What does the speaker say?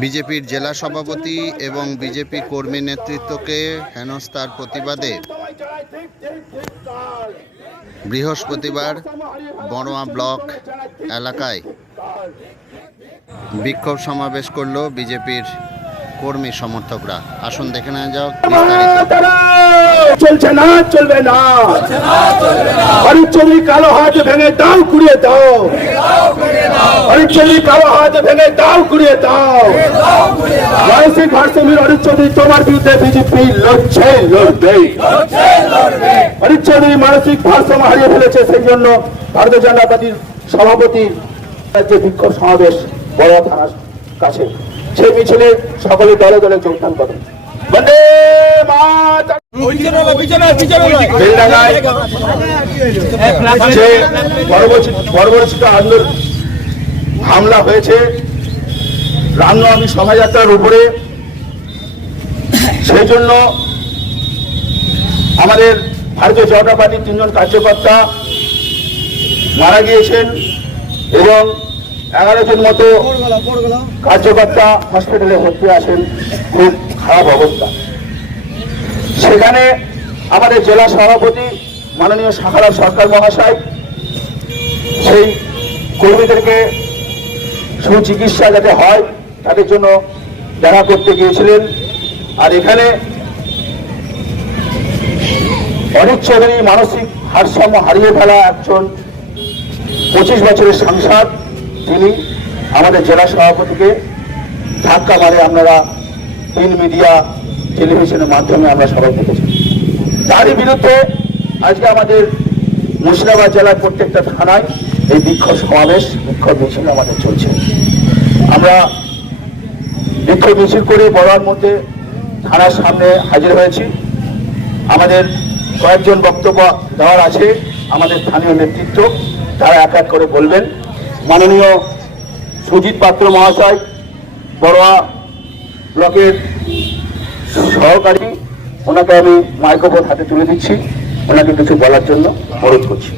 বিজেপির জেলা সভাপতি এবং বিজেপি কর্মী নেতৃত্বকে হেনস্থার প্রতিবাদে বৃহস্পতিবার বড়োয়া ব্লক এলাকায় বিক্ষোভ সমাবেশ করল বিজেপির কর্মী সমর্থকরা। আসুন দেখে নেওয়া যাক চলছে না চলবে না। কালো হাত ভেঙে দাও কুড়িয়ে দাও। চৌধুরী কালো হাত ভেঙে দাও কুড়িয়ে দাও। মানসিক ভারসাম্যের হরিশ তোমার বিরুদ্ধে বিজেপি লড়ছে লড়বে। হরিশ মানসিক ভারসাম্য হারিয়ে ফেলেছে সেই জন্য ভারতীয় জনতা পার্টির সভাপতি যে বিক্ষোভ সমাবেশ বড় থানার কাছে সেই মিছিলে সকলে দলে দলে যোগদান করেন। বন্দে আন্দোলন হামলা হয়েছে। রামনবমী শোভাযাত্রার উপরে। সেই জন্য আমাদের ভারতীয় জনতা পার্টির তিনজন কার্যকর্তা মারা গিয়েছেন এবং এগারো জন মতো কার্যকর্তা হসপিটালে ভর্তি আছেন। খুব খারাপ অবস্থা। সেখানে আমাদের জেলা সভাপতি মাননীয় সাহারা সরকার মহাশয়, সেই কর্মীদেরকে সুচিকিৎসা যাতে হয়, তাদের জন্য দেখা করতে গিয়েছিলেন। আর এখানে অনিক চৌধুরী মানসিক ভারসাম্য হারিয়ে ফেলা একজন পঁচিশ বছরের সাংসদ, তিনি আমাদের জেলা সভাপতিকে ধাক্কা মারে আপনারা প্রিন্ট মিডিয়া টেলিভিশনের মাধ্যমে আমরা সবাই দেখেছি। তারই বিরুদ্ধে আজকে আমাদের মুর্শিদাবাদ জেলার প্রত্যেকটা থানায় এই বিক্ষোভ সমাবেশ, বিক্ষোভ মিছিল আমাদের চলছে। আমরা বিক্ষোভ মিছিল করে বড়ার মধ্যে থানার সামনে হাজির হয়েছি। আমাদের কয়েকজন বক্তব্য দেওয়ার আছে, আমাদের স্থানীয় নেতৃত্ব, তারা এক এক করে বলবেন। মাননীয় সুজিত পাত্র মহাশয়, বড়োয়া ব্লকের সহকারী, ওনাকে আমি মাইক্রোফোন হাতে তুলে দিচ্ছি। ওনাকে কিছু বলার জন্য অনুরোধ করছি।